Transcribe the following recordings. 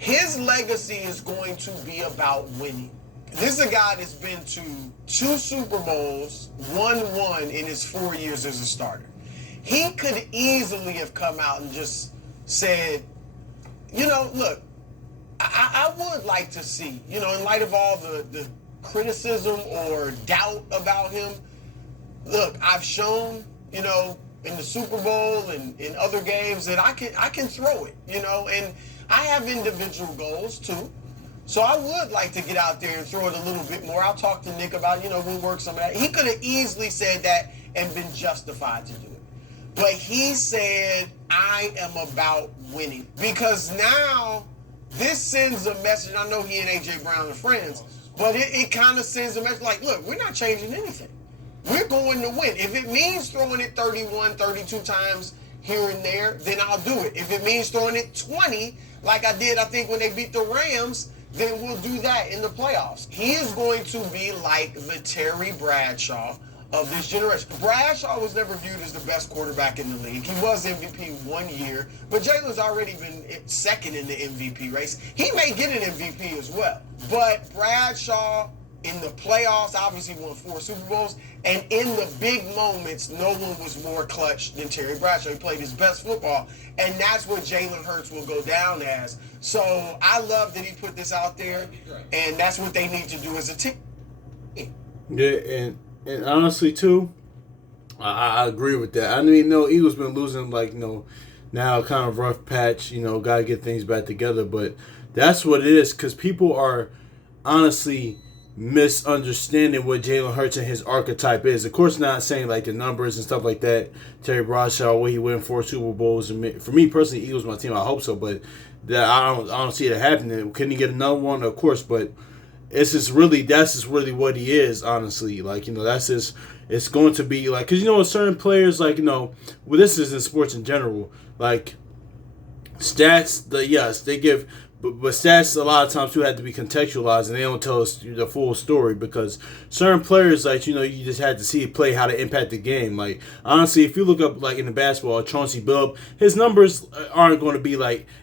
his legacy is going to be about winning. This is a guy that's been to 2 Super Bowls, won 1 in his 4 years as a starter. He could easily have come out and just said, look, I would like to see, in light of all the criticism or doubt about him, look, I've shown, in the Super Bowl and in other games that I can throw it, and I have individual goals too. So I would like to get out there and throw it a little bit more. I'll talk to Nick about, we'll work some of that. He could have easily said that and been justified to do it. But he said, I am about winning. Because now this sends a message. I know he and A.J. Brown are friends, but it kind of sends a message like, look, we're not changing anything. We're going to win. If it means throwing it 31, 32 times here and there, then I'll do it. If it means throwing it 20, like I did, I think, when they beat the Rams, then we'll do that in the playoffs. He is going to be like the Terry Bradshaw of this generation. Bradshaw was never viewed as the best quarterback in the league. He was MVP 1 year, but Jalen's already been second in the MVP race. He may get an MVP as well. But Bradshaw in the playoffs obviously won 4 Super Bowls, and in the big moments, no one was more clutch than Terry Bradshaw. He played his best football, and that's what Jalen Hurts will go down as. So I love that he put this out there, and that's what they need to do as a team. Yeah, and honestly, too, I agree with that. I mean, Eagles been losing, now kind of rough patch, got to get things back together. But that's what it is, because people are honestly misunderstanding what Jalen Hurts and his archetype is. Of course, not saying like the numbers and stuff like that. Terry Bradshaw, where he win 4 Super Bowls, and for me personally, Eagles my team. I hope so, but that I don't see it happening. Can he get another one? Of course, but that's just really what he is. Honestly, that's just, it's going to be like, because certain players this is in sports in general, like stats. They give. But stats a lot of times too have to be contextualized, and they don't tell us the full story, because certain players, you just had to see it play how to impact the game. Like, honestly, if you look up in the basketball, Chauncey Billups, his numbers aren't going to be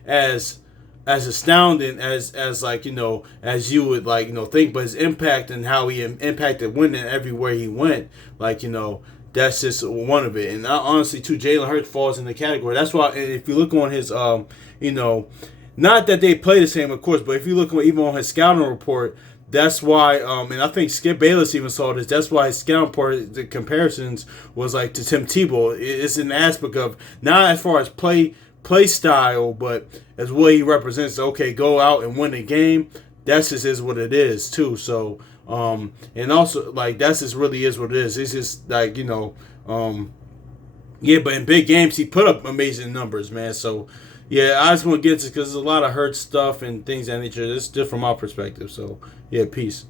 as astounding as you would think, but his impact and how he impacted winning everywhere he went, that's just one of it. And honestly, too, Jalen Hurts falls in the category. That's why if you look on his not that they play the same, of course, but if you look even on his scouting report, that's why, and I think Skip Bayless even saw this, that's why his scouting report, the comparisons was to Tim Tebow. It's an aspect of, not as far as play style, but as what he represents. Okay, go out and win a game. That's just is what it is, too. So, and also, that's just really is what it is. It's just, yeah, but in big games, he put up amazing numbers, man. So, yeah, I just want to get to, because there's a lot of hurt stuff and things of that nature. It's just from my perspective. So, yeah, peace.